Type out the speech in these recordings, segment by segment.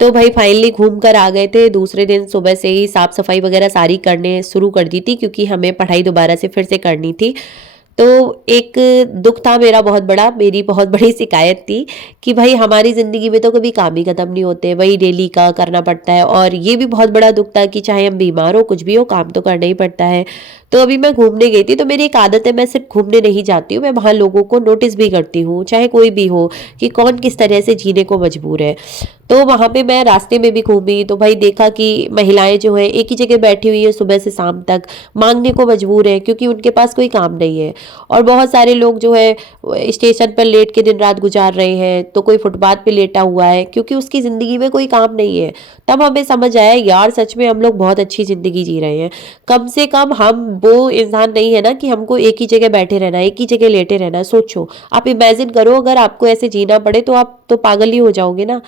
तो भाई फाइनली घूम कर आ गए थे। दूसरे दिन सुबह से ही साफ सफाई वगैरह सारी करने शुरू कर दी थी, क्योंकि हमें पढ़ाई दोबारा से फिर से करनी थी। तो एक दुख था मेरा बहुत बड़ा, मेरी बहुत बड़ी शिकायत थी कि भाई हमारी ज़िंदगी में तो कभी काम ही ख़त्म नहीं होते, वही डेली का करना पड़ता है। और ये भी बहुत बड़ा दुख था कि चाहे हम बीमार हो कुछ भी हो, काम तो करना ही पड़ता है। तो अभी मैं घूमने गई थी, तो मेरी एक आदत है, मैं सिर्फ घूमने नहीं जाती हूँ, मैं वहाँ लोगों को नोटिस भी करती हूँ, चाहे कोई भी हो, कि कौन किस तरह से जीने को मजबूर है। तो वहाँ पे मैं रास्ते में भी घूमी, तो भाई देखा कि महिलाएं जो है एक ही जगह बैठी हुई है सुबह से शाम तक, मांगने को मजबूर है, क्योंकि उनके पास कोई काम नहीं है। और बहुत सारे लोग जो है स्टेशन पर लेट के दिन रात गुजार रहे हैं, तो कोई फुटपाथ पे लेटा हुआ है, क्योंकि उसकी ज़िंदगी में कोई काम नहीं है। तब हमें समझ आया यार सच में हम लोग बहुत अच्छी ज़िंदगी जी रहे हैं। कम से कम हम वो इंसान नहीं है ना कि हमको एक ही जगह बैठे रहना है, एक ही जगह लेटे रहना है। सोचो, आप इमेजिन करो, अगर आपको ऐसे जीना पड़े तो आप तो पागल ही हो जाओगे ना।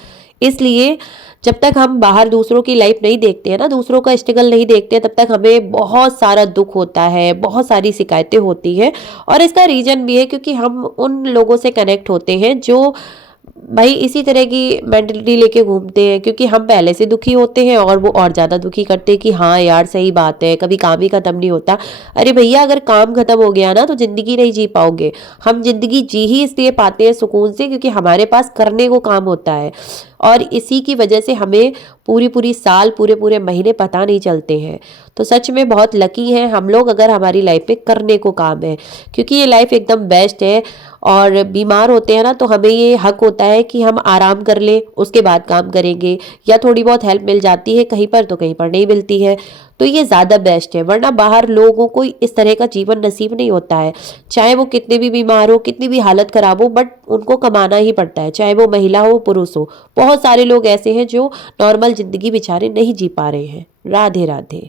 इसलिए जब तक हम बाहर दूसरों की लाइफ नहीं देखते हैं ना, दूसरों का स्ट्रगल नहीं देखते हैं, तब तक हमें बहुत सारा दुख होता है, बहुत सारी शिकायतें होती हैं। और इसका रीजन भी है क्योंकि हम उन लोगों से कनेक्ट होते हैं जो भाई इसी तरह की मेंटलिटी लेके घूमते हैं, क्योंकि हम पहले से दुखी होते हैं और वो और ज़्यादा दुखी करते हैं कि हाँ यार सही बात है, कभी काम ही ख़त्म नहीं होता। अरे भैया, अगर काम ख़त्म हो गया ना तो ज़िंदगी नहीं जी पाओगे। हम ज़िंदगी जी ही इसलिए पाते हैं सुकून से, क्योंकि हमारे पास करने को काम होता है। और इसी की वजह से हमें पूरी पूरी साल, पूरे पूरे महीने पता नहीं चलते हैं। तो सच में बहुत लकी हैं हम लोग अगर हमारी लाइफ में करने को काम है, क्योंकि ये लाइफ एकदम बेस्ट है। और बीमार होते हैं ना तो हमें ये हक होता है कि हम आराम कर ले, उसके बाद काम करेंगे, या थोड़ी बहुत हेल्प मिल जाती है कहीं पर तो कहीं पर नहीं मिलती है। तो ये ज़्यादा बेस्ट है, वरना बाहर लोगों को इस तरह का जीवन नसीब नहीं होता है। चाहे वो कितने भी बीमार हो, कितनी भी हालत खराब हो, बट उनको कमाना ही पड़ता है, चाहे वो महिला हो पुरुष हो। बहुत सारे लोग ऐसे हैं जो नॉर्मल ज़िंदगी बेचारे नहीं जी पा रहे हैं। राधे राधे।